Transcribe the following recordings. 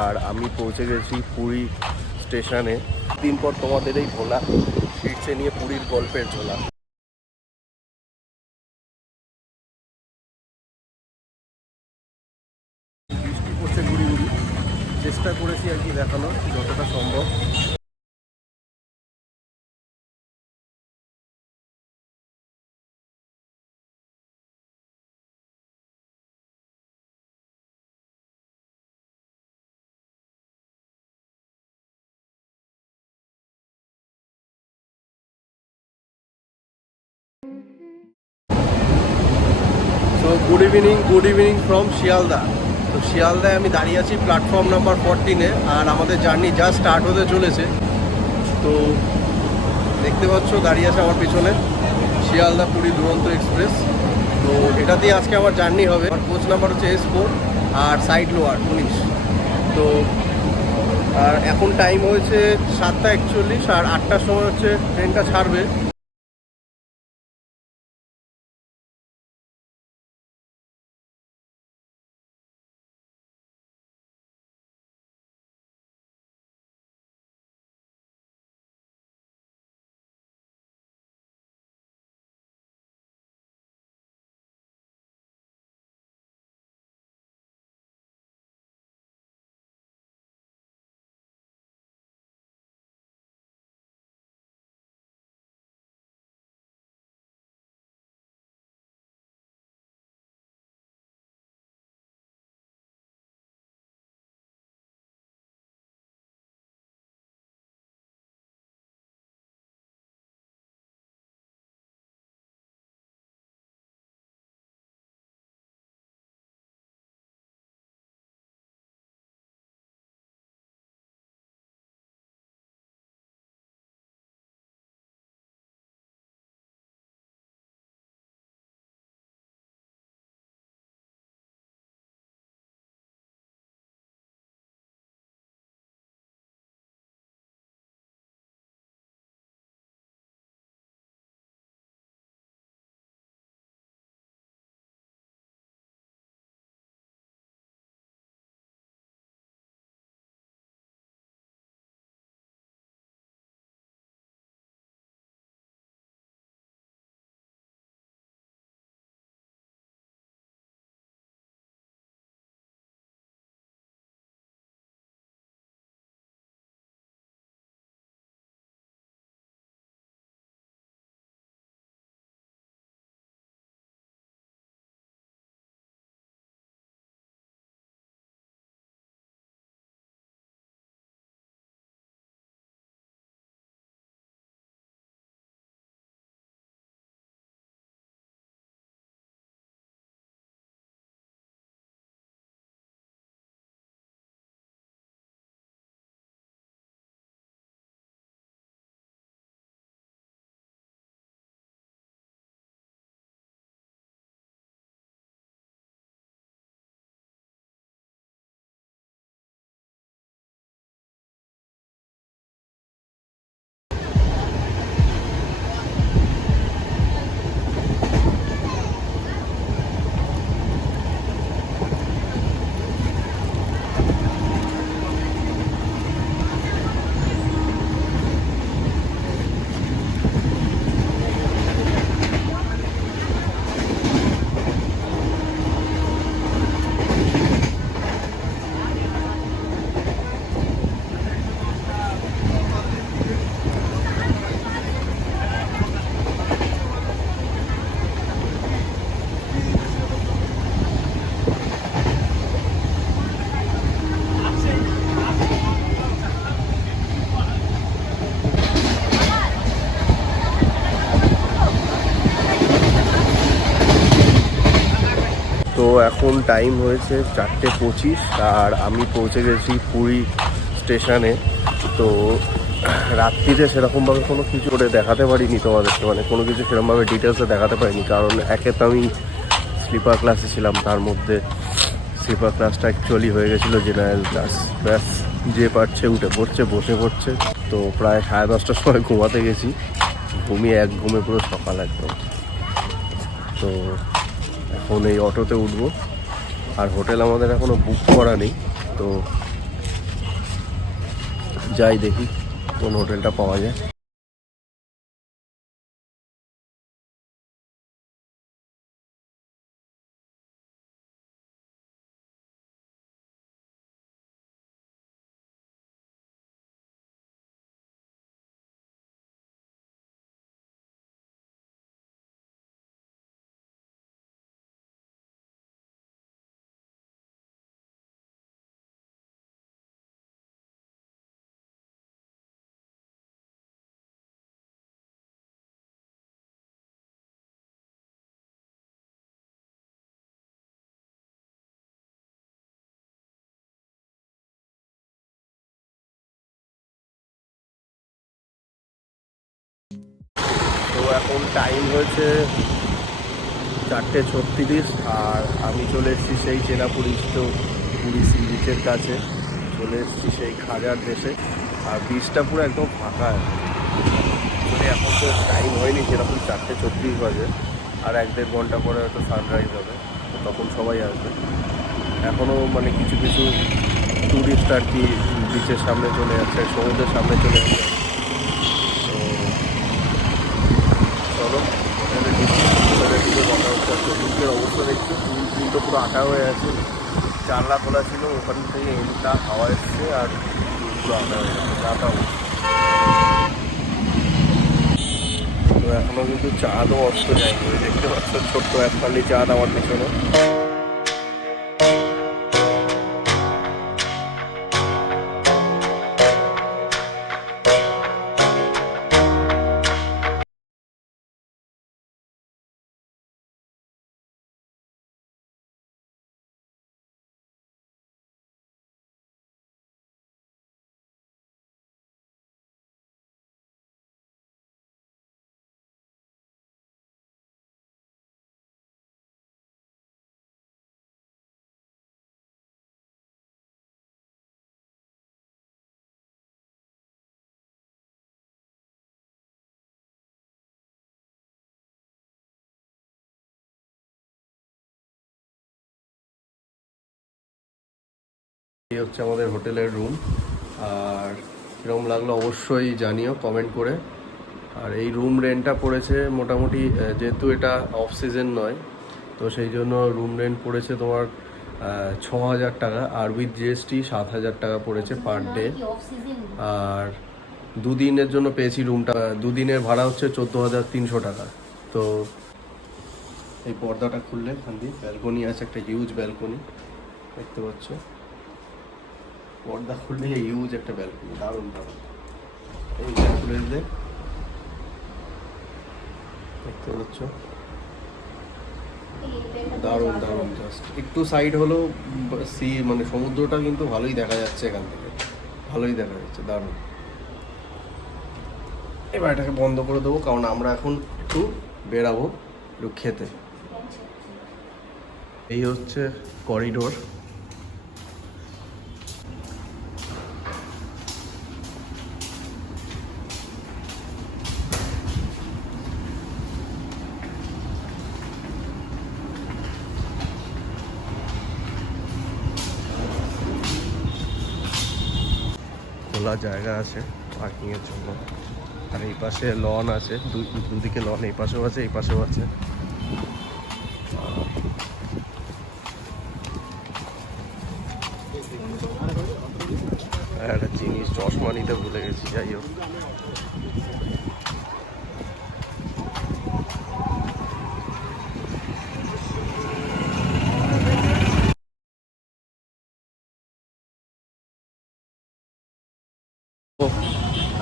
আর আমি পৌঁছে গেছি পুরী স্টেশনে। দিন পর তোমাদের এই ভোলা ফিরছে নিয়ে পুরীর গল্পের ঝোলা। বৃষ্টি পড়ছে গুড়ি গুড়ি, চেষ্টা করেছি আর কি দেখানোর যতটা সম্ভব। তো গুড ইভিনিং ফ্রম শিয়ালদা। তো শিয়ালদায় আমি দাঁড়িয়ে আছি প্ল্যাটফর্ম নাম্বার 14-এ, আর আমাদের জার্নি জাস্ট স্টার্ট হতে চলেছে। তো দেখতে পাচ্ছ দাঁড়িয়ে আছে আমার পিছনে শিয়ালদা পুরী দুরন্ত এক্সপ্রেস। তো এটা দিয়ে আজকে আমার জার্নি হবে। আমার কোচ নাম্বার হচ্ছে S4 আর সাইড লোয়ার 19। তো আর এখন টাইম হয়েছে 7:41 আর 8টার সময় হচ্ছে ট্রেনটা ছাড়বে। তো এখন টাইম হয়েছে 4:25 আর আমি পৌঁছে গেছি পুরী স্টেশনে। তো রাত্রিতে সেরকমভাবে কোনো কিছু করে দেখাতে পারিনি তোমাদেরকে, মানে কোনো কিছু সেরকমভাবে ডিটেলসে দেখাতে পারিনি, কারণ একে তো আমি স্লিপার ক্লাসে ছিলাম, তার মধ্যে স্লিপার ক্লাসটা অ্যাকচুয়ালি হয়ে গেছিলো জেনারেল ক্লাস। ব্যাস যে পারছে উঠে পড়ছে, বসে পড়ছে। তো প্রায় 10:30টার সময় ঘুমাতে গেছি, ঘুমিয়ে এক ঘুমে পুরো সকাল একদম। তো এখন এই অটোতে উঠবো, আর হোটেল আমাদের এখনও বুক করা নেই। তো যাই দেখি কোন হোটেলটা পাওয়া যায়। তো এখন টাইম হয়েছে 4:36 আর আমি চলে এসেছি সেই চেনা পরিচিত পুরী সি বিচের কাছে। চলে এসেছি সেই খাজার দেশে। আর বিচটা পুরো একদম ফাঁকা আছে। মানে এখন তো টাইম হয়নি সেরকম, 4:36 বাজে। আর 1-1.5 ঘন্টা পরে হয়তো সানরাইজ হবে, তো তখন সবাই আসবে। এখনও মানে কিছু কিছু ট্যুরিস্ট আর কি বিচের সামনে চলে যাচ্ছে, সমুদ্রের সামনে চলে যাচ্ছে। তো চলো হোটেলের দিকে বলা হচ্ছে। চতুর্দিকের অবস্থা দেখছো, পুল তো পুরো আটা হয়ে আছে। জানলা খোলা ছিল, ওখান থেকে এমটা হাওয়া এসছে আর পুরো আটা হয়ে গেছে, যা তা অবস্থা। তো এখনও কিন্তু চাঁদও অস্ত যায়নি। ওই দেখতে পাচ্ছ ছোট্ট এক ফালি চাঁদ আমার পিছনে। এই হচ্ছে আমাদের হোটেলের রুম। আর কীরকম লাগলো অবশ্যই জানিও কমেন্ট করে। আর এই রুম রেন্টটা পড়েছে মোটামুটি, যেহেতু এটা অফ সিজন নয়, তো সেই জন্য রুম রেন্ট পড়েছে তোমার 6,000 টাকা। আর উইথ জিএসটি 7,000 টাকা পড়েছে পার ডে। আর দুদিনের জন্য পেয়েছি রুমটা, দুদিনের ভাড়া হচ্ছে 14,300 টাকা। তো এই পর্দাটা খুললে এখান দিয়ে ব্যালকনি আছে, একটা হিউজ ব্যালকনি দেখতে পাচ্ছ। পর্দা খুললে হিউজ একটা ব্যালকনি, দারুণ দারুণ। এই খুলে দিলে দেখতে পাচ্ছ, দারুণ দারুণ। জাস্ট একটু সাইড হলো সি, মানে সমুদ্রটা কিন্তু ভালোই দেখা যাচ্ছে এখান থেকে, ভালোই দেখা যাচ্ছে, দারুণ। এবার এটাকে বন্ধ করে দেবো, কারণ আমরা এখন একটু বেরাবো একটু খেতে। এই হচ্ছে করিডোর। খোলা জায়গা আছে পার্কিংয়ের জন্য। আর এই পাশে লন আছে, দুদিকে লন, এই পাশেও আছে এই পাশেও আছে। একটা জিনিস চশমা নিতে ভুলে গেছি, যাই হোক।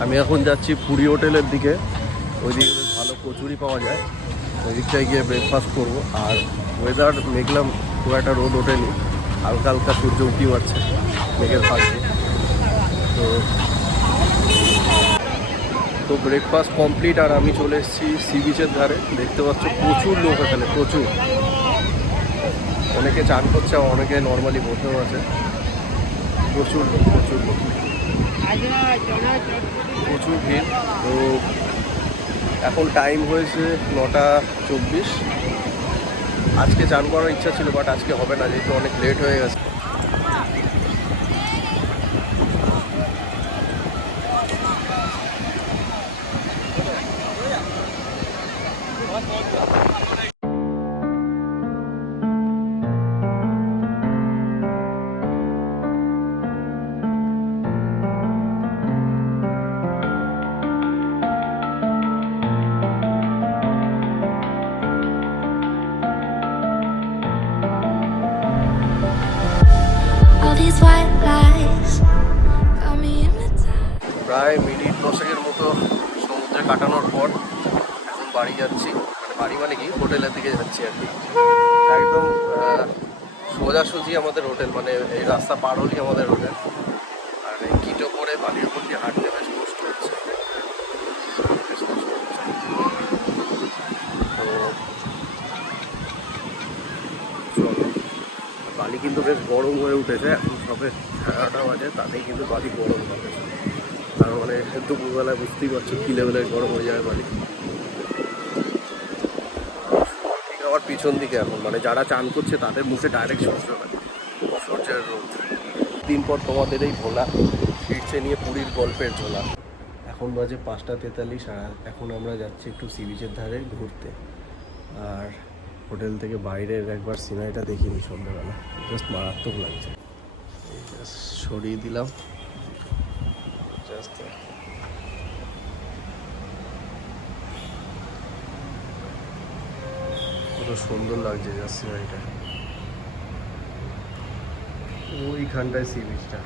আমি এখন যাচ্ছি পুরী হোটেলের দিকে। ওইদিকে বেশ ভালো কচুরি পাওয়া যায়, ওই দিকটায় গিয়ে ব্রেকফাস্ট করবো। আর ওয়েদার মেঘলাম, খুব একটা রোদ ওঠেনি, হালকা হালকা সূর্য উঁকি মারছে মেঘের ফাঁকে। তো ব্রেকফাস্ট কমপ্লিট আর আমি চলে এসেছি সি বিচের ধারে। দেখতে পাচ্ছ প্রচুর লোক এখানে, প্রচুর। অনেকে চান করছে, অনেকে নর্মালি বসেও আছে। প্রচুর লোক, প্রচুর লোক, প্রচুর ভিড়। তো এখন টাইম হয়েছে 9:24। আজকে চান করার ইচ্ছা ছিল, বাট আজকে হবে না, যেহেতু অনেক লেট হয়ে গেছে। হোটেলের দিকে যাচ্ছি আর কি। একদম সোজাসুজি আমাদের হোটেল, মানে এই রাস্তা পার হলেই আমাদের হোটেল। আর এই কিটো করে বালির উপর দিয়ে হাঁটতে বেশ কষ্ট হচ্ছে। তো চলো, বালি কিন্তু বেশ গরম হয়ে উঠেছে এখন, সবে 11টা বাজে, তাতেই কিন্তু বালি গরম হবে। তার মানে দুপুরবেলায় বুঝতেই পারছো কী লেভেলের গরম হয়ে যাবে বালি। ঠিক আবার পিছন দিকে এখন, মানে যারা চান করছে তাদের মুখে ডাইরেক্ট সূর্যের রোদ। দিন পর তোমাদের এই ভোলা ফিরছে নিয়ে পুরীর গল্পের ঝোলা। এখন বাজে 5:43, আর এখন আমরা যাচ্ছি একটু সি বিচের ধারে ঘুরতে। আর হোটেল থেকে বাইরের একবার সিনারিটা দেখিনি সন্ধ্যাবেলা, জাস্ট মারাত্মক লাগছে। সরিয়ে দিলাম জাস্ট, কত সুন্দর লাগছে জাস্ট সিনারিটা। ওইখানটায় সি বিচটা,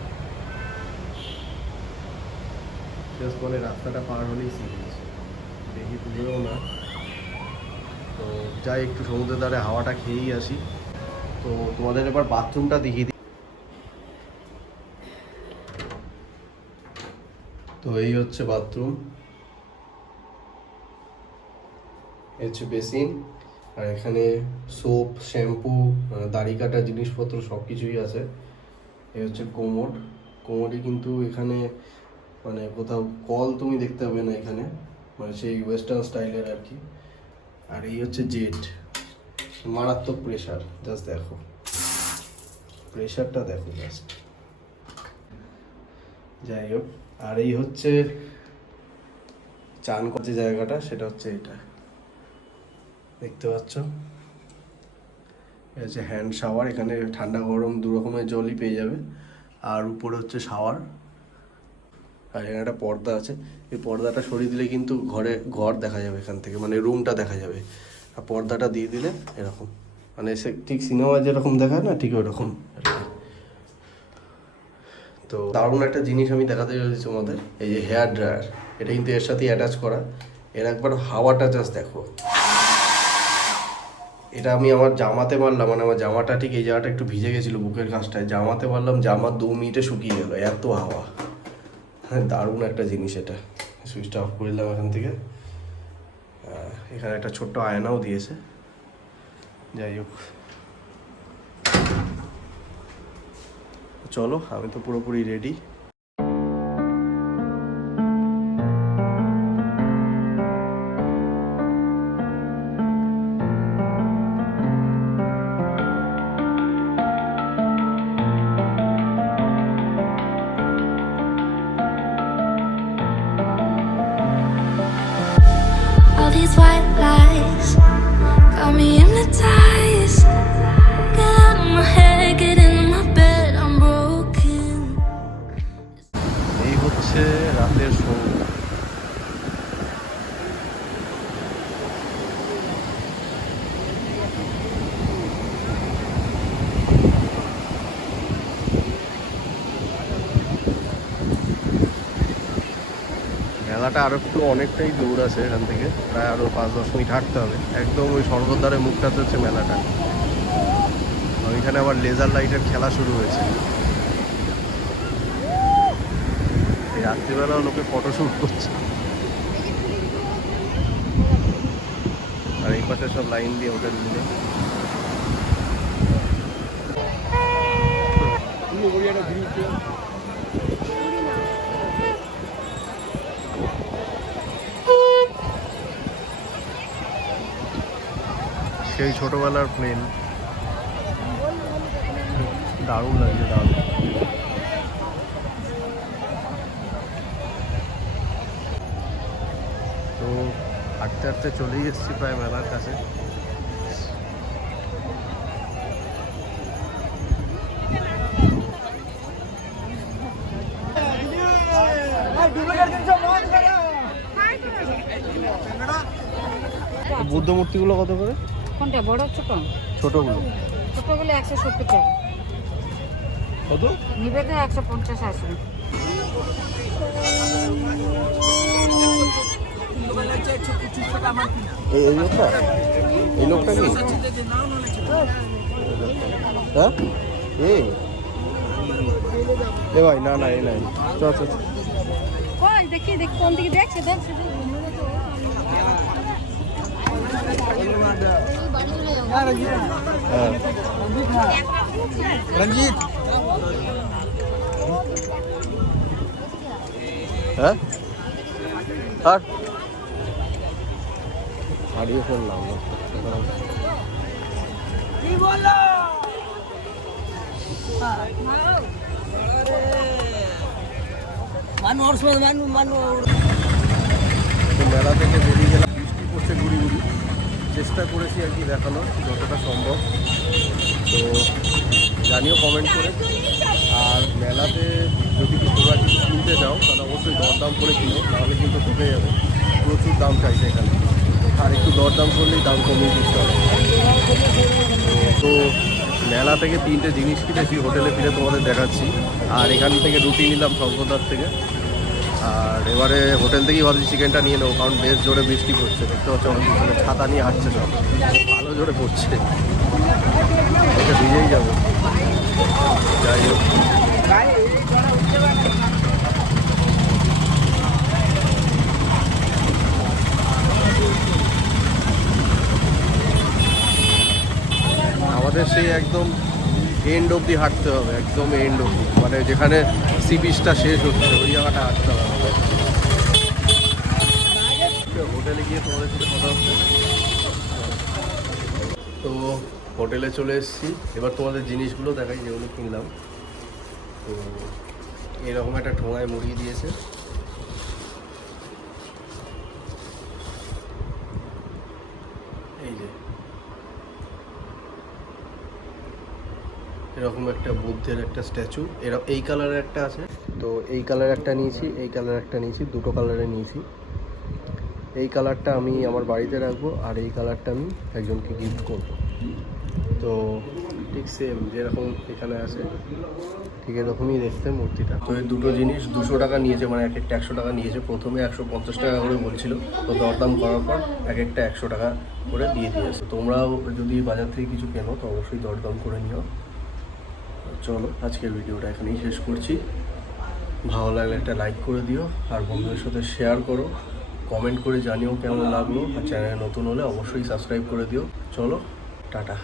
জাস্ট মানে রাস্তাটা পার হলেই সি বিচ, বেশি দূরেও না। তো যাই একটু সমুদ্রের ধারে হাওয়াটা খেয়েই আসি। তো তোমাদের এবার বাথরুমটা দেখিয়ে দিই। তো এই হচ্ছে বাথরুম, এই হচ্ছে বেসিন, আর এখানে সোপ, শ্যাম্পু, দাড়ি কাটার জিনিসপত্র সব কিছুই আছে। এই হচ্ছে কোমোড। কোমোডে কিন্তু এখানে মানে কোথাও কল তুমি দেখতে পাবে না এখানে, মানে সেই ওয়েস্টার্ন স্টাইলের আর কি। আর এই হচ্ছে জেট, মারাত্মক প্রেশার, জাস্ট দেখো প্রেশারটা দেখো জাস্ট। যাই হোক, আর এই হচ্ছে চান করছে জায়গাটা, সেটা হচ্ছে এটা দেখতে পাচ্ছ। এটা হচ্ছে হ্যান্ড শাওয়ার, এখানে ঠান্ডা গরম দু রকমের জলই পেয়ে যাবে। আর উপরে হচ্ছে শাওয়ার, আর এখানে একটা পর্দা আছে। এই পর্দাটা সরিয়ে দিলে কিন্তু ঘর দেখা যাবে এখান থেকে, মানে রুমটা দেখা যাবে। আর পর্দাটা দিয়ে দিলে এরকম, মানে সে ঠিক সিনেমা যেরকম দেখায় না, ঠিক ওরকম আর কি। তো দারুণ একটা জিনিস আমি দেখাতে চলেছি তোমাদের, এই যে হেয়ার ড্রায়ার, এটা কিন্তু এর সাথে অ্যাটাচ করা। এর একবার হাওয়াটা জাস্ট দেখো। এটা আমি আমার জামাতে মারলাম, মানে আমার জামাটা ঠিক এই জায়গাটা একটু ভিজে গেছিলো বুকের কাছটায়, জামাতে মারলাম, জামা 2 মিনিটে শুকিয়ে গেলো, এত হাওয়া। হ্যাঁ, দারুণ একটা জিনিস এটা। সুইচটা অফ করে দিলাম এখান থেকে। এখানে একটা ছোট্ট আয়নাও দিয়েছে। যাই হোক, চলো, আমি তো পুরোপুরি ready. All these white lies got me hypnotized. Get out of my head, get in my bed, I'm broken. এই হচ্ছে রাতের শো। মেলাটা আরো একটু অনেকটাই দূর আছে এখান থেকে, প্রায় আরো 5-10 মিনিট হাঁটতে হবে। একদম ওই স্বর্গদ্বারের মুখটাতে হচ্ছে মেলাটা। ওইখানে আবার লেজার লাইটের খেলা শুরু হয়েছে। এই রাত্রিবেলাও লোকে ফটোশ্যুট করছে। আর এই পাশে সব লাইন দিয়ে হোটেলগুলো। সেই ছোটবেলার প্লেন, দারুণ লাগছে, দারুণ। তো হাঁটতে হাঁটতে চলেই এসেছি প্রায় মেলার কাছে। বুদ্ধ মূর্তিগুলো কত করে? কোনটা বড় ছোট? ছোটগুলো ছোটগুলো 170 টাকা। কত নিবে তো 150 আসবে। এই লোকটা, এই লোকটা কি? হ্যাঁ এ ভাই, না না এই নাই, চল চল। কই দেখি দেখি কোন দিকে দেখছে দেখছে হ্যাঁ রঞ্জিত, হ্যাঁ আর হারিয়ে ফেললাম। মেলা থেকে বেরিয়ে গেলাম, বৃষ্টি পড়ছে গুড়ি গুড়ি, চেষ্টা করেছি আর কি দেখানোর যতটা সম্ভব। তো জানিও কমেন্ট করে। আর মেলাতে যদি তোমরা কিছু কিনতে চাও তাহলে অবশ্যই দরদাম করে কিনো, নাহলে কিন্তু ঠকে যাবে। প্রচুর দাম চাইছে এখানে, আর একটু দরদাম করলেই দাম কমিয়ে দিতে হবে। তো মেলা থেকে 3টে জিনিস কিনেছি, হোটেলে ফিরে তোমাদের দেখাচ্ছি। আর এখান থেকে রুটি নিলাম স্বর্গদার থেকে। আর এবারে হোটেল থেকেই ভাবছি চিকেনটা নিয়ে নেবো, কারণ বেশ জোরে বৃষ্টি পড়ছে। দেখতে পাচ্ছ আমার পিছনে ছাতা নিয়ে হাঁটছে সব, ভালো জোরে পড়ছে, এটা ভিজেই যাবো। যাই হোক, আমাদের সেই একদম এন্ড অবধি হাঁটতে হবে, একদম এন্ড অবধি, মানে যেখানে সি বিচটা শেষ হচ্ছে ওই জায়গাটা হাঁটতে হবে আমাদের। হোটেলে গিয়ে তোমাদের সাথে কথা হচ্ছে। তো হোটেলে চলে এসেছি, এবার তোমাদের জিনিসগুলো দেখাই যেগুলো কিনলাম। তো এরকম একটা ঠোঙায় মুড়িয়ে দিয়েছে, এই যে এরকম একটা বুদ্ধের একটা স্ট্যাচু, এই কালারের একটা আছে। তো এই কালার একটা নিয়েছি, এই কালার একটা নিয়েছি, দুটো কালারে নিয়েছি। এই কালারটা আমি আমার বাড়িতে রাখবো, আর এই কালারটা আমি একজনকে গিফট করব। তো ঠিক সেম যেরকম এখানে আছে ঠিক এরকমই দেখতে মূর্তিটা। তো এই দুটো জিনিস 200 টাকা নিয়েছে, মানে এক একটা 100 টাকা নিয়েছে। প্রথমে 150 টাকা করে বলছিল, তো দরদাম করার পর এক একটা 100 টাকা করে দিয়ে দিয়েছে। তোমরাও যদি বাজার থেকে কিছু কেনো তো অবশ্যই দরদাম করে নিও। চলো আজকের ভিডিওটা এখানেই শেষ করছি। ভালো লাগলে একটা লাইক করে দিও, আর বন্ধুদের সাথে শেয়ার করো, কমেন্ট করে জানিও কেমন লাগলো। আর চ্যানেলে নতুন হলে অবশ্যই সাবস্ক্রাইব করে দিও। চলো টাটা।